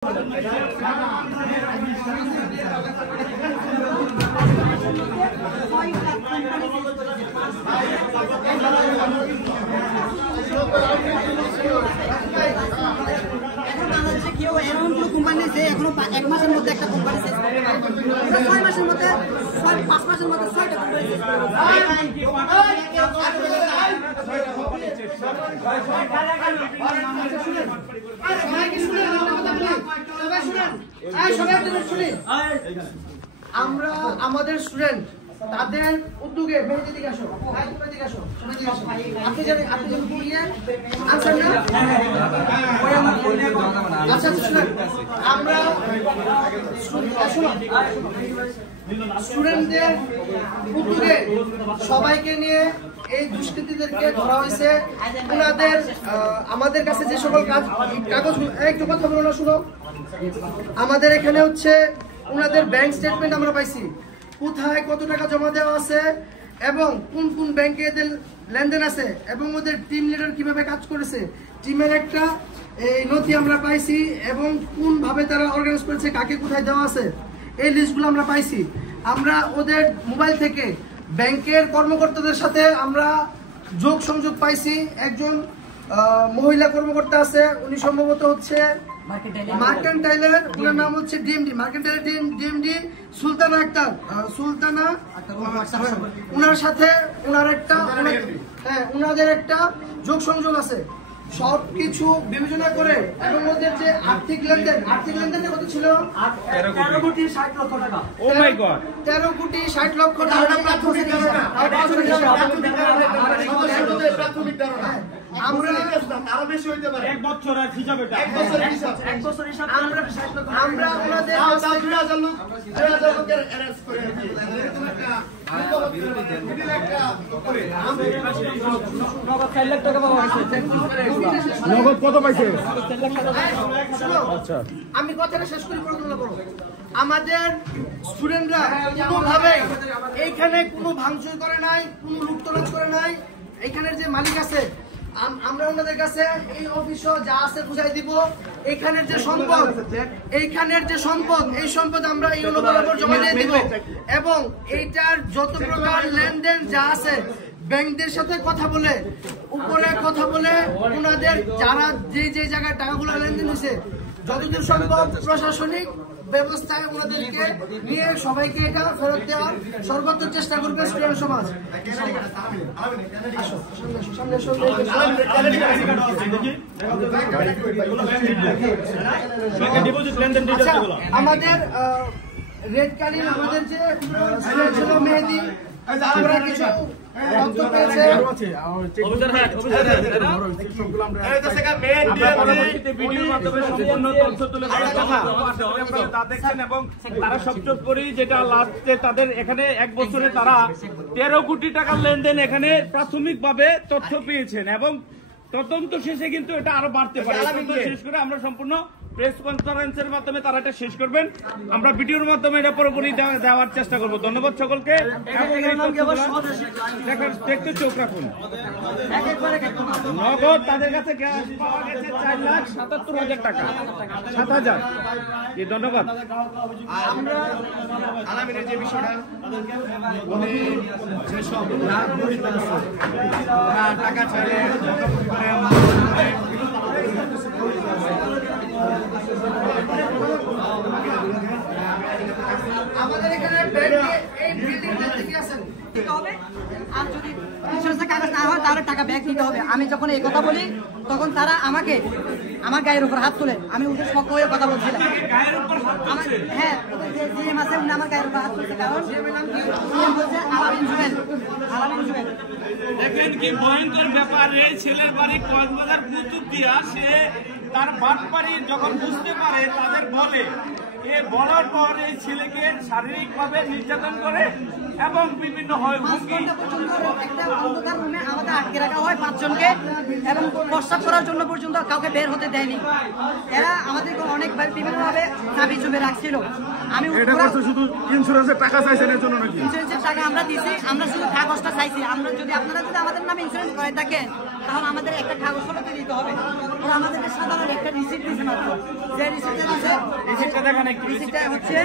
কেউ এমন কোনো কোম্পানি যে এখনো 1 মাসের মধ্যে একটা কোম্পানি শেষ করতে পারে, 6 মাসের মধ্যে 5 মাসের মধ্যে 6টা কোম্পানি শেষ করতে আমরা আমাদের স্টুডেন্ট তাদের উদ্যোগে মেহেদি আসো, আপনি জানেন আনসার না? আচ্ছা শুনেন, আমরা স্টুডেন্টদের উদ্যোগে সবাইকে নিয়ে এই দুষ্কৃতীদেরকে ধরা হয়েছে। ওনাদের আমাদের কাছে যে সকল কাগজ, একটু কথা বলো না, শুনো। আমাদের এখানে হচ্ছে ওনাদের ব্যাংক স্টেটমেন্ট আমরা পাইছি, কোথায় কত টাকা জমা দেওয়া আছে এবং কোন কোন ব্যাংকে এদের লেনদেন আছে এবং ওদের টিম লিডার কিভাবে কাজ করেছে, টিমের একটা এই নথি আমরা পাইছি এবং কোন ভাবে তারা অর্গানাইজ করেছে, কাকে কোথায় দেওয়া আছে, এই লিস্টগুলো আমরা পাইছি। আমরা ওদের মোবাইল থেকে ব্যাংকের কর্মকর্তাদের সাথে আমরা সংযোগ পাইছি। একজন মহিলা কর্মকর্তা আছে, উনি সম্ভবত হচ্ছে মার্কেন্টাইলের, ওনার নাম হচ্ছে ডিএমডি, মার্কেন্টাইলের ডিএমডি সুলতানা আক্তার, ওনার সাথে ওনাদের একটা সংযোগ আছে। সবকিছু বিবেচনা করে এবং ওদের যে আর্থিক লেনদেন কত ছিল? 13 কোটি 60 লক্ষ টাকা। ও মাই গড, 13 কোটি 60 লক্ষ টাকা প্রাথমিক ধারণা। আমরা আরো বেশি হইতে পারে, 1 বছরের হিসাবে, 1 বছরের হিসাবে আমরা ওনাদের 2000 লোকের অ্যারেস্ট করে নগদ কত পাইছে? আমি কথাটা শেষ করি, আমাদের স্টুডেন্টরা কোনোভাবে এইখানে কোনো ভাঙচুর করে নাই, কোনো লুটতরাজ করে নাই। এখানের যে মালিক আছে, আমরা ওনাদের কাছে এই অফিসও যা আছে বুঝাই দিব। এইখানের যে সম্পদ, এই সম্পদ আমরা এই বরাবর জমা দিয়ে দিব এবং এইটার যত প্রকার লেনদেন যা আছে ব্যাংকদের সাথে কথা বলে, উপরে কথা বলে, ওনাদের যারা যে যে জায়গায় টাকাগুলো লেনদেন হয়েছে যতদূর সম্ভব প্রশাসনিক ব্যবস্থায় ওনাদেরকে নিয়ে সবাইকে এটা ফেরত দেওয়ার সর্বোচ্চ চেষ্টা করবে স্টুডেন্ট সমাজ। আমাদের রেড কার্ডিং, আমাদের যে ছিল মেহেদি, আমরা কিছু যেটা লাস্টে তাদের এখানে 1 বছরে তারা 13 কোটি টাকার লেনদেন এখানে প্রাথমিকভাবে তথ্য পেয়েছেন এবং তদন্ত শেষে কিন্তু এটা আরো বাড়তে পারে। শেষ করে আমরা সম্পূর্ণ প্রেস কনফারেন্সের মাধ্যমে তারা এটা শেষ করবেন, আমরা ভিডিওর মাধ্যমে এটা পুরোপুরি দেওয়ার চেষ্টা করব। ধন্যবাদ সকলকে, দেখতে চোখ রাখুন। নগদ তাদের কাছে পাওয়া গেছে 4,77,000 টাকা, 7,000। ধন্যবাদ। আমরা আলামিনের যে বিষয়টা, যেসব টাকা ছাড়ে আমাদের এখানে এই বিল্ডিংটা থেকে আছেন, ঠিক হবে। আর যদি ইন্স্যুরেন্সের কাগজ না হয় তাহলে টাকা ব্যাক দিতে হবে। আমি যখন এই কথা বলি তখন তারা আমাকে আমার গায়ের উপর হাত তুলে, আমি ওদের শক্ত হয়ে কথা বলছিলাম। হ্যাঁ, জিএম আছে, উনি আমার গায়ের উপর হাত তুলছে, কারণ জিএম বলছে আলামিন জুয়েল। দেখেন কি ভয়ঙ্কর ব্যাপার, এই ছেলের বাড়ি কক্সবাজার কুতুবদিয়া, সে তার বাটপাড়ি যখন বুঝতে পারে তাদের বলে, বলার পর এই ছেলেকে শারীরিকভাবে নির্যাতন করে এবং বিভিন্ন অন্ধকার রুমে আমাদের আটকে রাখা হয় 5 জনকে এবং প্রস্তাব করার জন্য পর্যন্ত কাউকে বের হতে দেয়নি। এরা আমাদেরকে অনেক বিভিন্ন ভাবে চাবি চুপে রাখছিল। আমি শুধু ইন্স্যুরেন্সের টাকা চাইছেন এর জন্য নাকি? ইন্স্যুরেন্সের টাকা আমরা দিছি, আমরা শুধু কাগজটা চাইছি। আমরা যদি আপনারা যদি আমাদের নামে ইন্স্যুরেন্স করে থাকেন তাহলে আমাদের একটা কাগজ ফটোতে দিতে হবে। ওরা আমাদেরকে সাধারণ একটা রিসিপ্ট দিয়েছে মাত্র, যে রিসিপ্টটা দিয়েছে, রিসিপ্টটা দেখান একটু। রিসিপ্টটা হচ্ছে,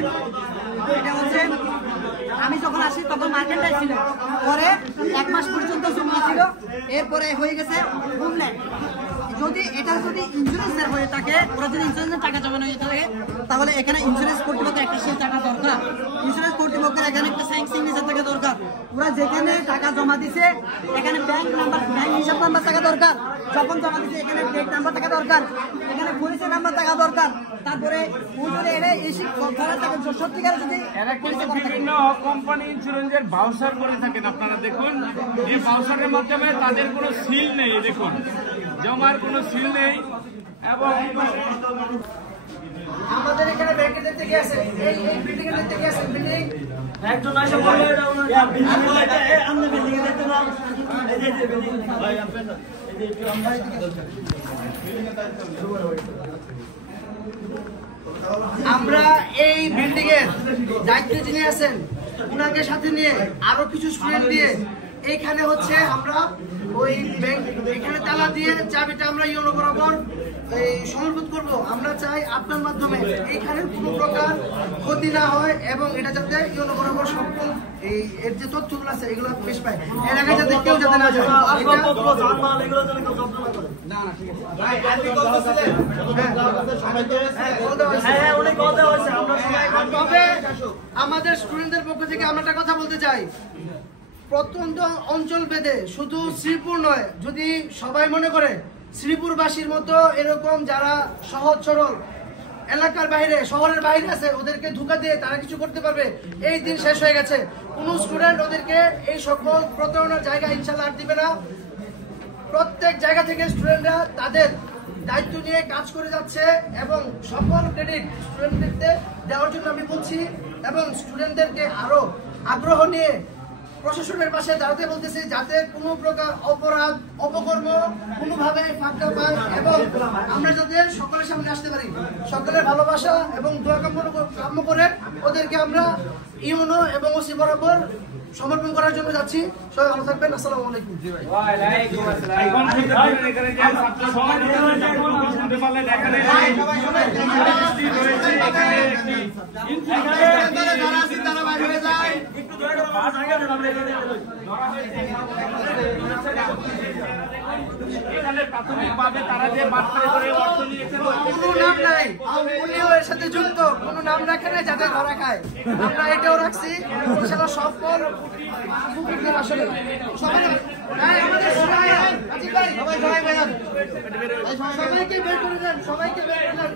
এটা হচ্ছে আমি যখন আসি তখন মার্কেন্টাইল ছিল, পরে 1 মাস পর্যন্ত জমা ছিল, এরপরে হয়ে গেছে হোমল্যান্ড। যদি এটা যদি ইন্স্যুরেন্সের হয়ে থাকে, ওরা যদি ইন্স্যুরেন্সের টাকা জমা হয়ে থাকে, তাহলে এখানে ইন্স্যুরেন্স কর্তৃপক্ষের একটা সেই টাকা দরকার। ইন্স্যুরেন্স কর্তৃপক্ষের এখানে একটা সিগনেচার টাকা দরকার। ওরা যেখানে টাকা জমা দিছে এখানে ব্যাংক নাম্বার, ব্যাংক হিসাব নাম্বার টাকা দরকার। যখন জমা দিছে এখানে ডেট নাম্বার টাকা দরকার, এখানে পরিচয় নাম্বার টাকা দরকার। তারপরে এরা এসে ধরা থাকে সত্যিকারে যদি এরা কিন্তু বিভিন্ন কোম্পানি ইন্স্যুরেন্সের ভাউচার করে থাকেন। আপনারা দেখুন, এই ভাউচারের মাধ্যমে তাদের কোনো সিল নেই, দেখুন জমার কোনো সিল নেই। এবং আমাদের এখানে ব্যাংকের দিক থেকে আছে, এই বিল্ডিং এর দিক থেকে আছে, বিল্ডিং একজন আসে বলে বিল্ডিং বলে আমরা বিল্ডিং এ যেতে না, এই যে বিল্ডিং ভাই আপনারা এই যে একটু আমরা আমরা এই বিল্ডিং এর দায়িত্ব যিনি আছেন উনাকে সাথে নিয়ে আরো কিছু স্টুডেন্ট দিয়ে এইখানে হচ্ছে আমরা ওই ব্যাংক এখানে তালা দিয়ে চাবিটা আমরা ইউনো বরাবর সমর্পিত করব। আমরা চাই আপনার মাধ্যমে এইখানে কোনো প্রকার ক্ষতি না হয় এবং এটা যাতে ইউনো বরাবর সকল এই এর যে তথ্যগুলো আছে এগুলো বেশ পায়, এর আগে যাতে কেউ যাতে না যায়। আসবাবপত্র জানমাল এগুলো যেন কেউ জব্দ না করে। না না ঠিক আছে ভাই, আপনি কল করছিলেন হ্যাঁ অনেক কথা হয়েছে, আমরা সবাই তবে আমাদের স্টুডেন্টদের পক্ষ থেকে আমরা একটা কথা বলতে চাই, প্রত্যন্ত অঞ্চল ভেদে শুধু শ্রীপুর নয়, যদি সবাই মনে করে শ্রীপুরবাসীর মতো এরকম যারা সহজ সরল এলাকার বাইরে শহরের বাইরে আছে ওদেরকে ধোঁকা দিয়ে তারা কিছু করতে পারবে, এই দিন শেষ হয়ে গেছে। কোন স্টুডেন্ট ওদেরকে এই সকল প্রতারণার জায়গা ইনশাল্লাহ আর দিবে না। প্রত্যেক জায়গা থেকে স্টুডেন্টরা তাদের দায়িত্ব নিয়ে কাজ করে যাচ্ছে এবং সকল ক্রেডিট স্টুডেন্টদের দেওয়ার জন্য আমি বলছি এবং স্টুডেন্টদেরকে আরো আগ্রহ নিয়ে প্রশাসনের পাশে দাঁড়াতে বলতেছি, যাতে কোনো প্রকার অপরাধ অপকর্ম কোনোভাবে ফাঁকা পায় এবং আমরা যাতে সকলের সামনে আসতে পারি। সকলের ভালোবাসা এবং দোয়া কাম্য করে ওদেরকে আমরা ইউনো এবং ওসি বরাবর সমর্পণ করার জন্য যাচ্ছি। সবাই ভালো থাকবেন। আসসালামু আলাইকুম। এখন এখানে যে ছাত্র সমাজ শুনতে পারলেন, এখানে এখানে প্রাথমিকভাবে তারা যে বাটপারি করে অর্থ নিয়েছেন কোনো নাম নাই, উনিও এর সাথে যুক্ত, কোনো নাম রাখে নাই যাতে ধরা খায়। আমরা এটাও রাখছি সেটা সফল আসলে সবাই আমাদের সবাইকে বের করে দেন, সবাইকে বের করে দেন।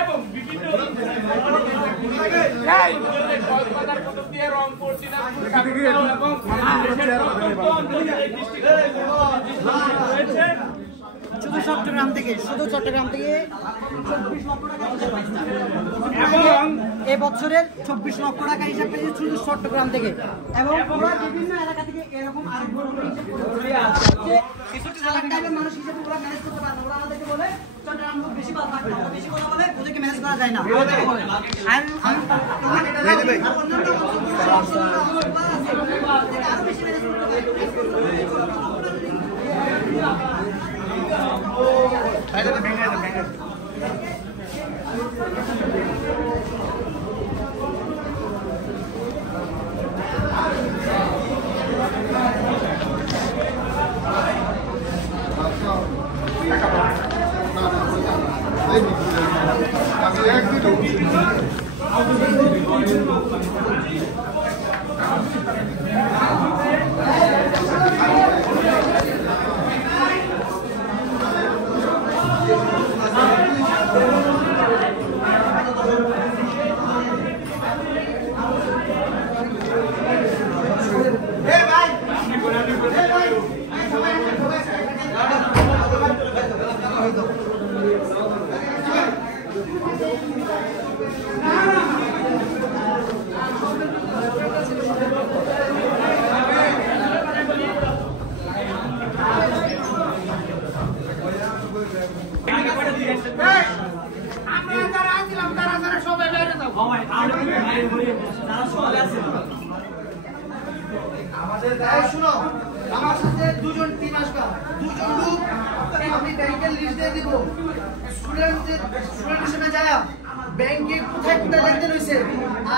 এবং বিভিন্ন রংপুর শুধু চট্টগ্রাম থেকে 24 লক্ষ টাকা এবং এবছরের 24 লক্ষ টাকা হিসাব পেয়েছে শুধু চট্টগ্রাম থেকে। এবং ওরা বিভিন্ন এলাকা থেকে এরকম আরো বড় বড় হিসাব করে মানুষ হিসেবে ওরা ম্যানেজ করতে পারে না। ওরা আমাদেরকে বলে চট্টগ্রাম লোক বেশি ভালো থাকে, বেশি কথা বলে ওদেরকে ম্যানেজ করা যায় না। আর আরো বেশি ম্যানেজ করতে করে এই শুনো, আমার সাথে দুজন টিম আসবে, দুজন লোক আমি ব্যাংকের লিস্ট দিয়ে দিব। স্টুডেন্ট হিসেবে যায় ব্যাংকে কোথায় কোথায় লেনদেন হয়েছে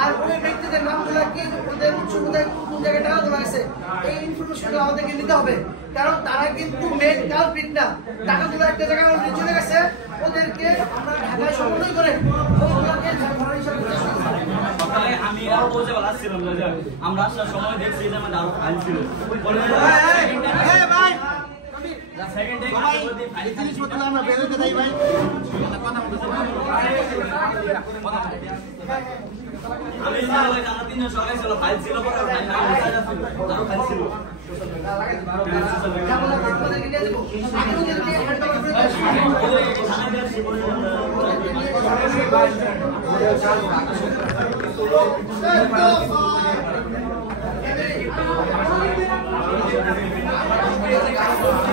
আর ওই ব্যক্তিদের নামগুলো কি, ওদের উৎস কোথায়, কোন জায়গায় টাকা তোলা গেছে, এই ইনফরমেশনগুলো আমাদেরকে নিতে হবে। কারণ তারা কিন্তু মেন কালপ্রিট না, টাকাগুলো একটা জায়গায় অলরেডি চলে গেছে, ওদেরকে আমরা ঢাকায় সমন্বয় করে ওগুলোকে সকালে আমি আর পৌঁছে আসছিলাম, আমরা আসার সময় দেখছি যে আমার আরো ফাইল ছিল। সেকেন্ড ডে জিনিসপত্র আমরা বেরোতে দেই ভাই, আমি না ওই আমরা তিনজন সকালে ছিল, ফাইল ছিল, পরে ফাইল নাই, আরো ফাইল ছিল। আমাদেরকে নিয়ে দেবো, আমি ওদেরকে হ্যান্ড ওভার করে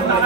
তারা